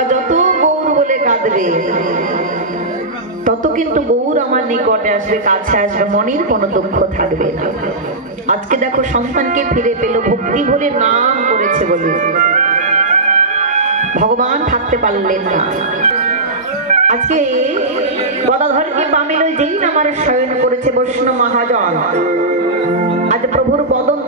বাবা যত গৌর বলে কাঁদবে তত কিন্তু গৌর আমার নিকটে আসবে, কাছে আসবে, মনের কোনো দুঃখ থাকবে না। আজকে দেখো সন্তানকে ফিরে পেল, ভক্তি বলে নাম করেছে বলে ভগবান থাকতে পারলেন না। আজকে গদাধরকে পামিল যেই নামার শয়ন করেছে বৈষ্ণব মহাজন, আজ প্রভুর বদন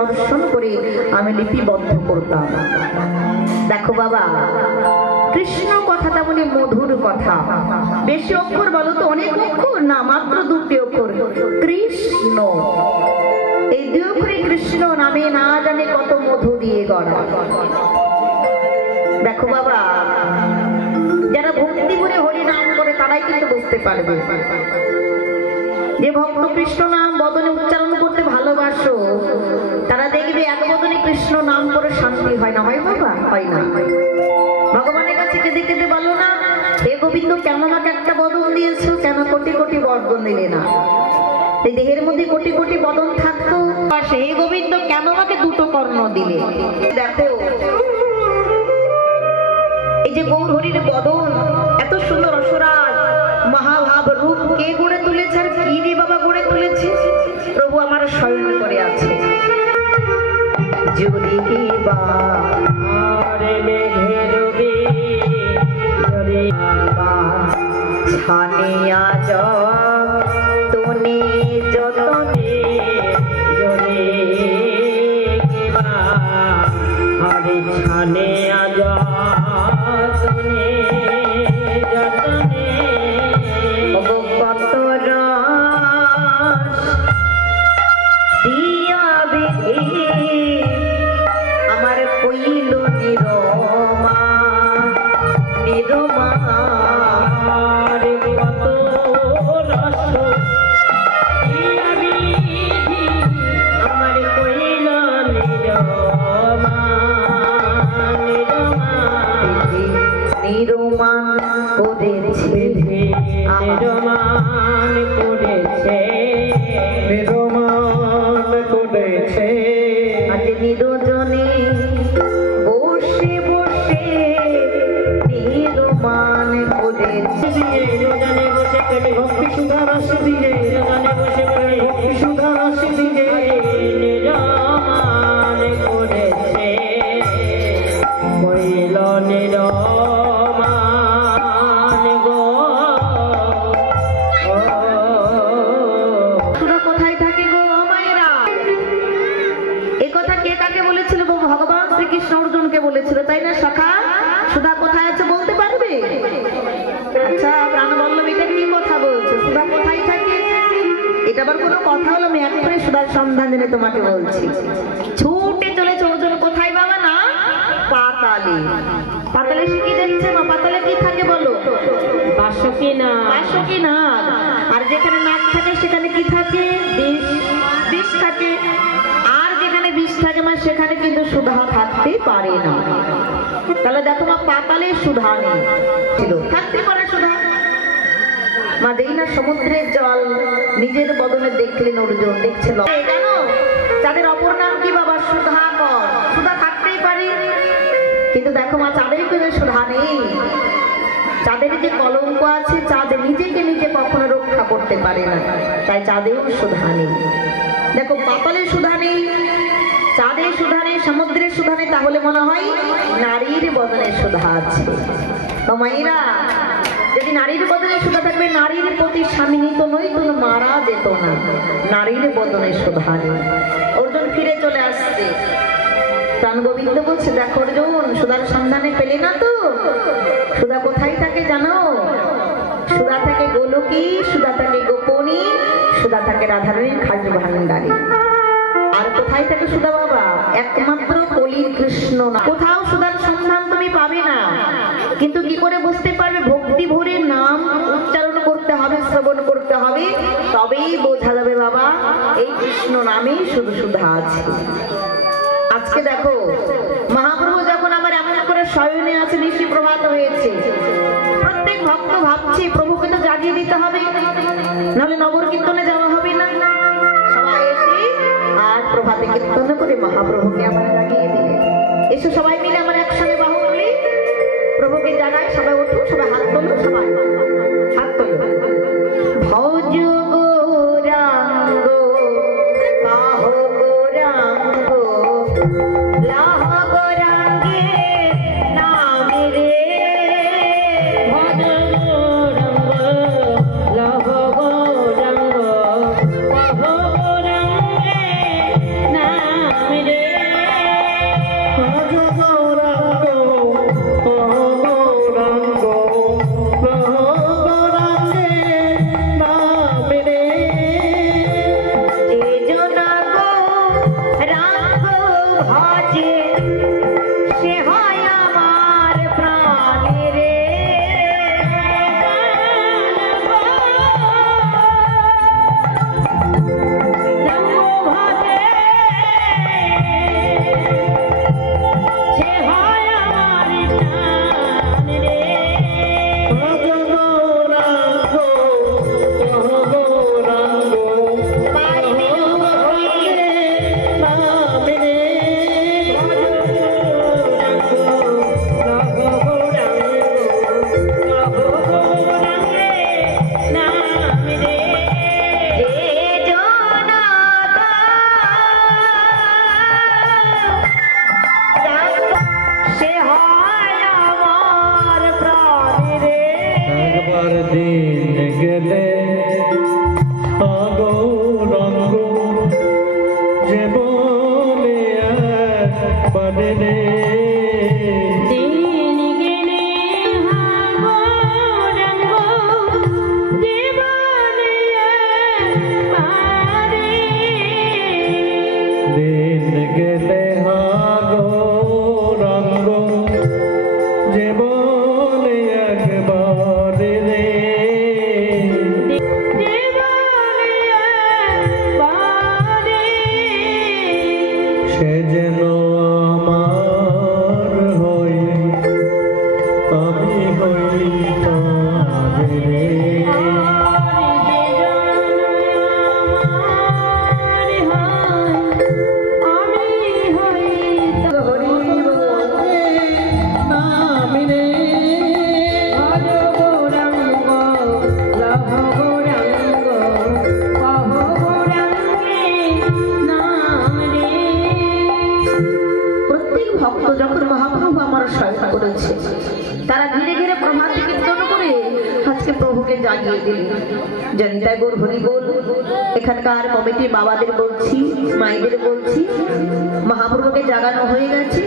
দর্শন করে আমি লিপিবদ্ধ করতাম। দেখো বাবা, কৃষ্ণ কথাটা বলে মধুর কথা। বেশি অক্ষর বলো তো? অনেক অক্ষর না, মাত্র দুটি অক্ষর, কৃষ্ণ। এই দুই অক্ষরে কৃষ্ণ নামে না জানে কত মধু দিয়ে গড়া। দেখো বাবা, যারা ভক্তি করে হরি নাম করে তারাই কিন্তু বুঝতে পারবে। যে ভক্ত কৃষ্ণ নাম বদনে উচ্চারণ করতে ভালোবাসো, তারা দেখবে এক বদনে কৃষ্ণ নাম করে শান্তি হয় না। হয় বাবা? হয় না। ভগবানের কাছে কেঁদে কেঁদে বলো না, হে গোবিন্দ কেন আমাকে একটা বদন দিয়েছো, কেন কোটি কোটি বদন দিলে না? এই দেহের মধ্যে কোটি কোটি বদন থাকতো, হে গোবিন্দ কেন আমাকে দুটো কর্ণ দিলে? দেখো এই যে গৌর হরির বদন, এত সুন্দর অসরাজ মহাভাব রূপ কে গড়ে তুলেছে আর কি রে বাবা গড়ে তুলেছে? প্রভু আমার শয়ন করে আছে। যদি বা মেঘের ছানিয়া যতনে যতনে জলে হরে ছানিয়া যতনে যতনে কত রস দিয়া বিধি আমার কইল নিরমা নিরমা Oh করেছে নিরমান করেছে নিরমান করেছে আজ নিরজনে বসে বসে নিরমান করেছে নিরজনে বসে করে ভক্তি সুধা রস দিয়ে নিরজনে বসে করে ভক্তি সুধা রস দিয়ে নিরমান করেছে কইল নিরমান গো সুধা কোথায় থাকে গো মায়েরা? এই কথা কে কাকে বলেছিল গো? ভগবান শ্রীকৃষ্ণ অর্জুনকে বলেছিল, তাই না সখা? সুধা কোথায় আছে বলতে পারবে? আচ্ছা প্রাণবল্লভ, এটা কি কথা বলছো? সুধা কোথায় থাকে? এটা আবার কোনো কথা হলো? আমি এক্ষুনি সুধার সন্ধান জেনে তোমাকে বলছি। ছুটে চলেছে অর্জুন কোথায় বাবা? না, পাতালে। পাতালে সে কি দেখছে মা? পাতালে কি থাকে বলো? বাসকি না বাসকি নাগ। আর যেখানে নাগ থাকে সেখানে কি থাকে? বিষ। বিষ থাকে। আর যেখানে বিষ থাকে মা সেখানে কিন্তু সুধা থাকতে পারে না। তাহলে দেখো মা, পাতালে সুধা নেই, ছিল থাকতে পারে সুধা। মা দেই না সমুদ্রের জল নিজের বদনে দেখলেন অর্জুন, দেখছিল জানো যাদের অপর নাম কি বাবা? সুধাকর। সুধা থাকতেই পারে, কিন্তু দেখো মা চাঁদের কিন্তু সুধা নেই। চাঁদের যে কলঙ্ক আছে, চাঁদ নিজেকে নিজে কখনো রক্ষা করতে পারে না, তাই চাঁদেও সুধা নেই। দেখো পাতালে সুধা নেই, চাঁদে সুধা নেই, সমুদ্রে সুধা নেই, তাহলে মনে হয় নারীর বদনে সুধা আছে। তো মায়েরা, যদি নারীর বদনে সুধা থাকবে, নারীর প্রতি স্বামী নিত নইতো মারা যেত না। নারীর বদনে সুধা নেই। অর্জুন ফিরে চলে আসছে। প্রাণ গোবিন্দ বলছে, দেখো অর্জুন, সুধার সন্ধানে পেলে না তো? সুধা কোথায় থাকে জানো? সুধা থাকে গোলকী, সুধা থাকে গোপনী, সুধা থাকে রাধারানীর খাস ভান্ডারে। আর কোথায় থাকে সুধা বাবা? একমাত্র কলির কৃষ্ণ না। কোথাও সুধার সন্ধান তুমি পাবে না। কিন্তু কি করে বুঝতে পারবে? ভক্তি ভরে নাম উচ্চারণ করতে হবে, শ্রবণ করতে হবে, তবেই বোঝা যাবে বাবা এই কৃষ্ণ নামেই শুধু সুধা আছে। আজকে দেখো মহাপ্রভু যখন আমার এমন করে শয়নে আছে, নিশি প্রভাত হয়েছে, প্রত্যেক ভক্ত ভাবছে প্রভুকে তো জাগিয়ে দিতে হবে, নাহলে নগর কীর্তনে যাওয়া হবে না। সবাই এসে আর প্রভাতে কীর্তন করে মহাপ্রভুকে আমরা জাগিয়ে দিলে। এসো সবাই মিলে আমরা একসঙ্গে বাহু তুলি, প্রভুকে জাগায়। সবাই উঠুন, সবাই হাত তোলো, সবাই হাত তোলো। ভজ গৌরাঙ্গ কাহ গৌরাঙ্গ লাহ গৌরাঙ্গে নাম রে। ভজ গৌরাঙ্গ লাভ গৌরাঙ্গ কহ গৌরাঙ্গে নাম রে। ভজ গৌরাঙ্গ কহ গৌরাঙ্গ কহ গৌরাঙ্গে নাম রে। যে জনা গৌরাঙ্গ ভজে সে হয় আমার প্রাণে রে। ভজ গৌরাঙ্গ কহ গৌরাঙ্গ কহ গৌরাঙ্গে নাম রে। সে হয় আমার প্রাণে রে। একবার দিন গেলে গৌরাঙ্গ যে বলে একবার রে। দিন গেলে গৌরাঙ্গ যে বলে একবার রে। সে যেন আমার শতাধিক ভক্ত যখন মহাপ্রভু আমার শয়ন করেছে, তারা ধীরে ধীরে প্রভাতী কীর্তন করে আজকে প্রভুকে জাগিয়ে দিল। জনিতা গোর হরি গোল। এখানকার কমিটির বাবাদের বলছি, মায়েদের বলছি, মহাপ্রভুকে জাগানো হয়ে গেছে।